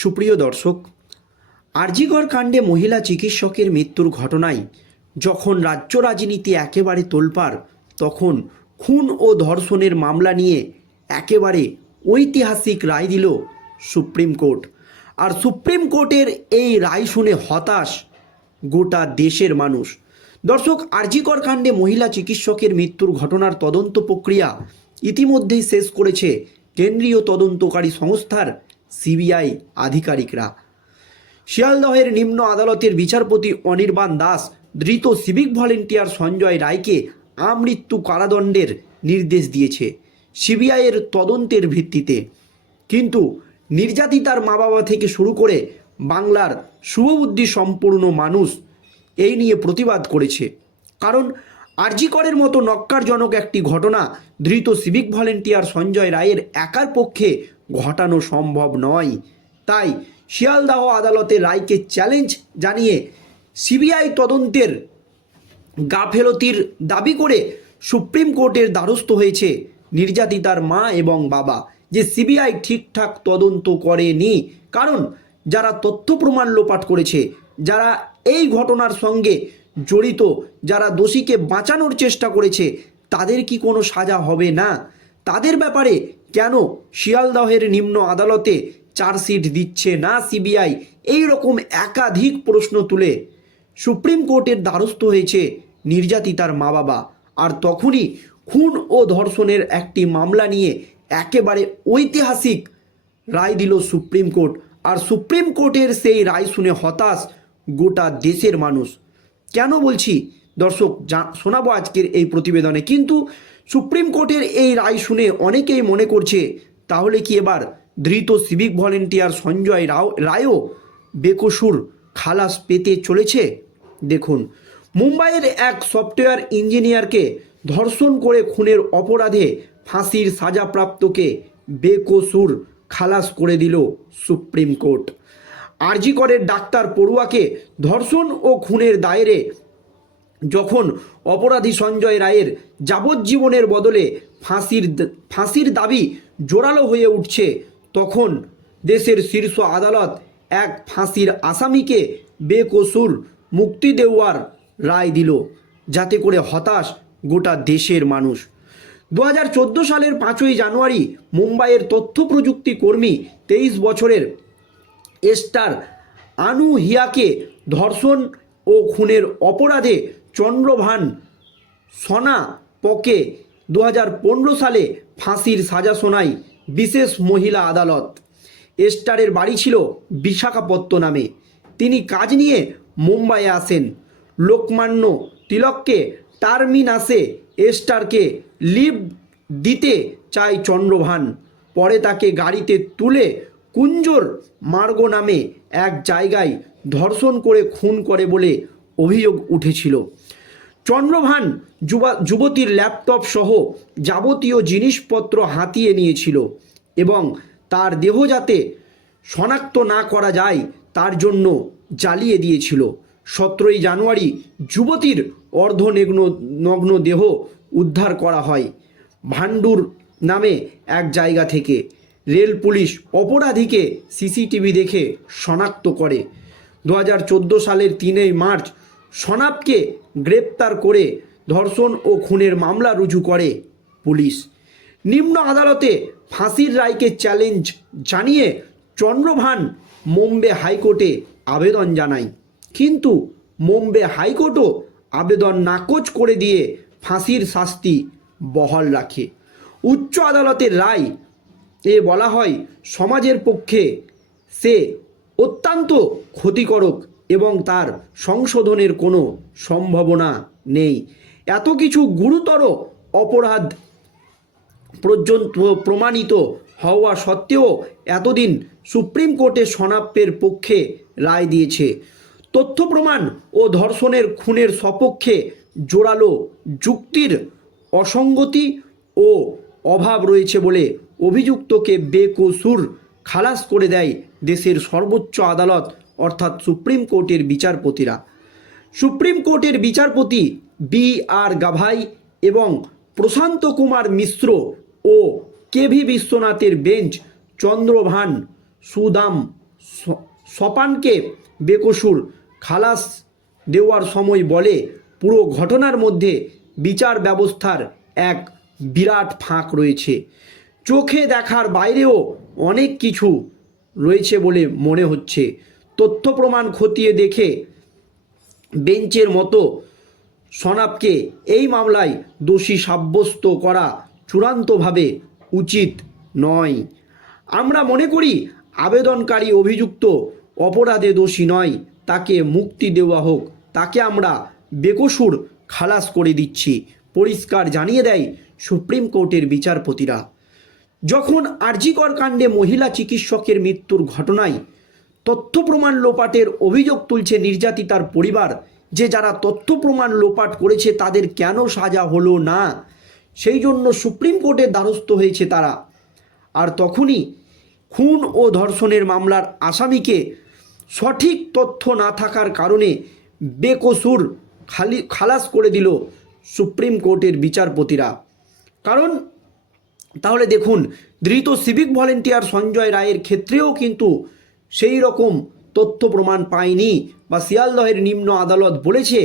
সুপ্রিয় দর্শক আরজিগড় কাণ্ডে মহিলা চিকিৎসকের মৃত্যুর ঘটনায় যখন রাজ্য রাজনীতি একেবারে তোলপাড়, তখন খুন ও ধর্ষণের মামলা নিয়ে একেবারে ঐতিহাসিক রায় দিল সুপ্রিম কোর্ট। আর সুপ্রিম কোর্টের এই রায় শুনে হতাশ গোটা দেশের মানুষ। দর্শক, আরজিকর কাণ্ডে মহিলা চিকিৎসকের মৃত্যুর ঘটনার তদন্ত প্রক্রিয়া ইতিমধ্যেই শেষ করেছে কেন্দ্রীয় তদন্তকারী সংস্থার সিবিআই আধিকারিকরা। শিয়ালদহের নিম্ন আদালতের বিচারপতি অনির্বাণ দাস ধৃত সিভিক ভলেন্টিয়ার সঞ্জয় রায়কে আমৃত্যু কারাদণ্ডের নির্দেশ দিয়েছে সিবিআইয়ের তদন্তের ভিত্তিতে। কিন্তু নির্যাতিতার মা বাবা থেকে শুরু করে বাংলার শুভবুদ্ধি সম্পূর্ণ মানুষ এই নিয়ে প্রতিবাদ করেছে। কারণ আরজিকরের মতো নক্কারজনক একটি ঘটনা ধৃত সিভিক ভলেন্টিয়ার সঞ্জয় রায়ের একার পক্ষে ঘটানো সম্ভব নয়। তাই শিয়ালদাহ আদালতের রায়কে চ্যালেঞ্জ জানিয়ে সিবিআই তদন্তের গাফেলতির দাবি করে সুপ্রিম কোর্টের দ্বারস্থ হয়েছে নির্যাতিতার মা এবং বাবা। যে সিবিআই ঠিকঠাক তদন্ত করেনি, কারণ যারা তথ্য প্রমাণ লোপাট করেছে, যারা এই ঘটনার সঙ্গে জড়িত, যারা দোষীকে বাঁচানোর চেষ্টা করেছে, তাদের কি কোনো সাজা হবে না? তাদের ব্যাপারে কেন শিয়ালদহের নিম্ন আদালতে চার্জশিট দিচ্ছে না সিবিআই? এই রকম একাধিক প্রশ্ন তুলে সুপ্রিম কোর্টের দ্বারস্থ হয়েছে নির্যাতিতার মা বাবা আর তখনই খুন ও ধর্ষণের একটি মামলা নিয়ে একেবারে ঐতিহাসিক রায় দিল সুপ্রিম কোর্ট। আর সুপ্রিম কোর্টের সেই রায় শুনে হতাশ গোটা দেশের মানুষ। কেন বলছি? দর্শক শোনাবো আজকের এই প্রতিবেদনে। কিন্তু সুপ্রিম কোর্টের এই রায় শুনে অনেকেই মনে করছে, তাহলে কি এবার ধৃত সিভিক ভলেন্টিয়ার সঞ্জয় রাও, রায়ও বেকসুর খালাস পেতে চলেছে? দেখুন, মুম্বাইয়ের এক সফটওয়্যার ইঞ্জিনিয়ারকে ধর্ষণ করে খুনের অপরাধে ফাঁসির সাজাপ্রাপ্তকে বেকসুর খালাস করে দিল সুপ্রিম কোর্ট। আরজি করের ডাক্তার পড়ুয়াকে ধর্ষণ ও খুনের দায়েরে যখন অপরাধী সঞ্জয় রায়ের যাবজ্জীবনের বদলে ফাঁসির ফাঁসির দাবি জোরালো হয়ে উঠছে, তখন দেশের শীর্ষ আদালত এক ফাঁসির আসামিকে বেকসুর মুক্তি দেওয়ার রায় দিল, যাতে করে হতাশ গোটা দেশের মানুষ। দু হাজার চোদ্দ সালের পাঁচই জানুয়ারি মুম্বাইয়ের তথ্য প্রযুক্তি কর্মী তেইশ বছরের এস্টার আনুহিয়াকে ধর্ষণ ও খুনের অপরাধে চন্দ্রভান সনা পকে দু হাজার পনেরো সালে ফাঁসির সাজা শোনায় বিশেষ মহিলা আদালত। এস্টারের বাড়ি ছিল বিশাখাপত্তনামে তিনি কাজ নিয়ে মুম্বাইয়ে আসেন। লোকমান্য তিলককে টার্মিনাসে এস্টারকে লিভ দিতে চায় চন্দ্রভান। পরে তাকে গাড়িতে তুলে কুঞ্জর মার্গ নামে এক জায়গায় ধর্ষণ করে খুন করে বলে অভিযোগ উঠেছিল। চন্দ্রভান যুবা যুবতীর ল্যাপটপ সহ যাবতীয় জিনিসপত্র হাতিয়ে নিয়েছিল এবং তার দেহ যাতে শনাক্ত না করা যায় তার জন্য জ্বালিয়ে দিয়েছিল। সতেরোই জানুয়ারি যুবতীর অর্ধনগ্ন নগ্ন দেহ উদ্ধার করা হয় ভান্ডুর নামে এক জায়গা থেকে। রেল পুলিশ অপরাধীকে সিসিটিভি দেখে শনাক্ত করে। দু হাজার চোদ্দ সালের তিনই মার্চ সনাবকে গ্রেপ্তার করে ধর্ষণ ও খুনের মামলা রুজু করে পুলিশ। নিম্ন আদালতে ফাঁসির রায়কে চ্যালেঞ্জ জানিয়ে চন্দ্রভান বোম্বে হাইকোর্টে আবেদন জানায়। কিন্তু বোম্বে হাইকোর্টও আবেদন নাকচ করে দিয়ে ফাঁসির শাস্তি বহাল রাখে। উচ্চ আদালতের রায় এ বলা হয়, সমাজের পক্ষে সে অত্যন্ত ক্ষতিকারক এবং তার সংশোধনের কোনো সম্ভাবনা নেই। এত কিছু গুরুতর অপরাধ পর্যন্ত প্রমাণিত হওয়া সত্ত্বেও এতদিন সুপ্রিম কোর্টে সনাপ্যের পক্ষে রায় দিয়েছে। তথ্য প্রমাণ ও ধর্ষণের খুনের সপক্ষে জোরালো যুক্তির অসঙ্গতি ও অভাব রয়েছে বলে অভিযুক্তকে বেকসুর খালাস করে দেয় দেশের সর্বোচ্চ আদালত, অর্থাৎ সুপ্রিম কোর্টের বিচারপতিরা। সুপ্রিম কোর্টের বিচারপতি বি আর গাভাই এবং প্রশান্ত কুমার মিশ্র ও কে ভি বিশ্বনাথের বেঞ্চ চন্দ্রভান, সুদাম সপানকে বেকসুর খালাস দেওয়ার সময় বলে পুরো ঘটনার মধ্যে বিচার ব্যবস্থার এক বিরাট ফাঁক রয়েছে। চোখে দেখার বাইরেও অনেক কিছু রয়েছে বলে মনে হচ্ছে। তথ্য প্রমাণ খতিয়ে দেখে বেঞ্চের মতো সনাবকে এই মামলায় দোষী সাব্যস্ত করা চূড়ান্তভাবে উচিত নয়। আমরা মনে করি, আবেদনকারী অভিযুক্ত অপরাধে দোষী নয়, তাকে মুক্তি দেওয়া হোক, তাকে আমরা বেকসুর খালাস করে দিচ্ছি, পরিষ্কার জানিয়ে দেয় সুপ্রিম কোর্টের বিচারপতিরা। যখন আরজিকর কাণ্ডে মহিলা চিকিৎসকের মৃত্যুর ঘটনায় তথ্য প্রমাণ লোপাটের অভিযোগ তুলছে নির্যাতিতার পরিবার, যে যারা তথ্য প্রমাণ লোপাট করেছে তাদের কেন সাজা হলো না, সেই জন্য সুপ্রিম কোর্টের দ্বারস্থ হয়েছে তারা। আর তখনই খুন ও ধর্ষণের মামলার আসামিকে সঠিক তথ্য না থাকার কারণে বেকসুর খালি খালাস করে দিল সুপ্রিম কোর্টের বিচারপতিরা। কারণ তাহলে দেখুন, ধৃত সিভিক ভলেন্টিয়ার সঞ্জয় রায়ের ক্ষেত্রেও কিন্তু সেই রকম তথ্য প্রমাণ পায়নি বা শিয়ালদহের নিম্ন আদালত বলেছে,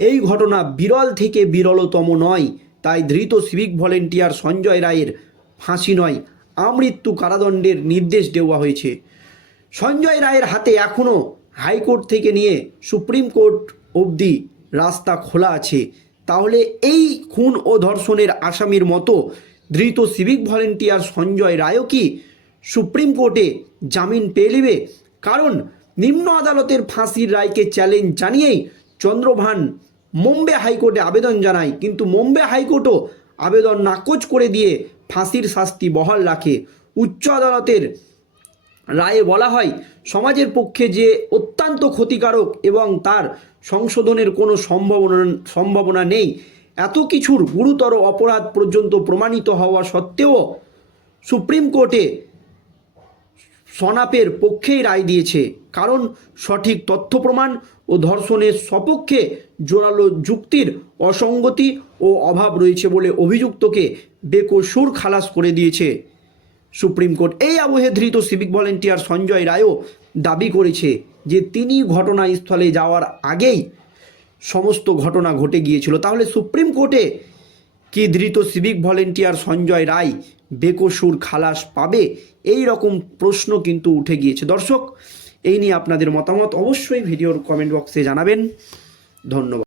এই ঘটনা বিরল থেকে বিরলতম নয়, তাই ধৃত সিভিক ভলেন্টিয়ার সঞ্জয় রায়ের ফাঁসি নয়, আমৃত্যু কারাদণ্ডের নির্দেশ দেওয়া হয়েছে। সঞ্জয় রায়ের হাতে এখনও হাইকোর্ট থেকে নিয়ে সুপ্রিম কোর্ট অবধি রাস্তা খোলা আছে, তাহলে এই খুন ও ধর্ষণের আসামির মতো ধৃত সিভিক ভলেন্টিয়ার সঞ্জয় রায়ও কি সুপ্রিম কোর্টে জামিন পেয়ে নেবে? কারণ নিম্ন আদালতের ফাঁসির রায়কে চ্যালেঞ্জ জানিয়েই চন্দ্রভান বোম্বে হাইকোর্টে আবেদন জানায়। কিন্তু বোম্বে হাইকোর্টও আবেদন নাকচ করে দিয়ে ফাঁসির শাস্তি বহাল রাখে। উচ্চ আদালতের রায়ে বলা হয়, সমাজের পক্ষে যে অত্যন্ত ক্ষতিকারক এবং তার সংশোধনের কোনো সম্ভাবনা সম্ভাবনা নেই এত কিছুর গুরুতর অপরাধ পর্যন্ত প্রমাণিত হওয়া সত্ত্বেও সুপ্রিম কোর্টে সনাপের পক্ষেই রায় দিয়েছে। কারণ সঠিক তথ্য প্রমাণ ও ধর্ষণের সপক্ষে জোরালো যুক্তির অসঙ্গতি ও অভাব রয়েছে বলে অভিযুক্তকে বেকসুর খালাস করে দিয়েছে সুপ্রিম কোর্ট। এই আবহে ধৃত সিভিক ভলেন্টিয়ার সঞ্জয় রায়ও দাবি করেছে যে তিনি ঘটনাস্থলে যাওয়ার আগেই সমস্ত ঘটনা ঘটে গিয়েছিল। তাহলে সুপ্রিম কোর্টে কি ধৃত সিভিক ভলেন্টিয়ার সঞ্জয় রায় বেকসুর খালাস পাবে? এই রকম প্রশ্ন কিন্তু উঠে গিয়েছে। দর্শক, এই নিয়ে আপনাদের মতামত অবশ্যই ভিডিওর কমেন্ট বক্সে জানাবেন। ধন্যবাদ।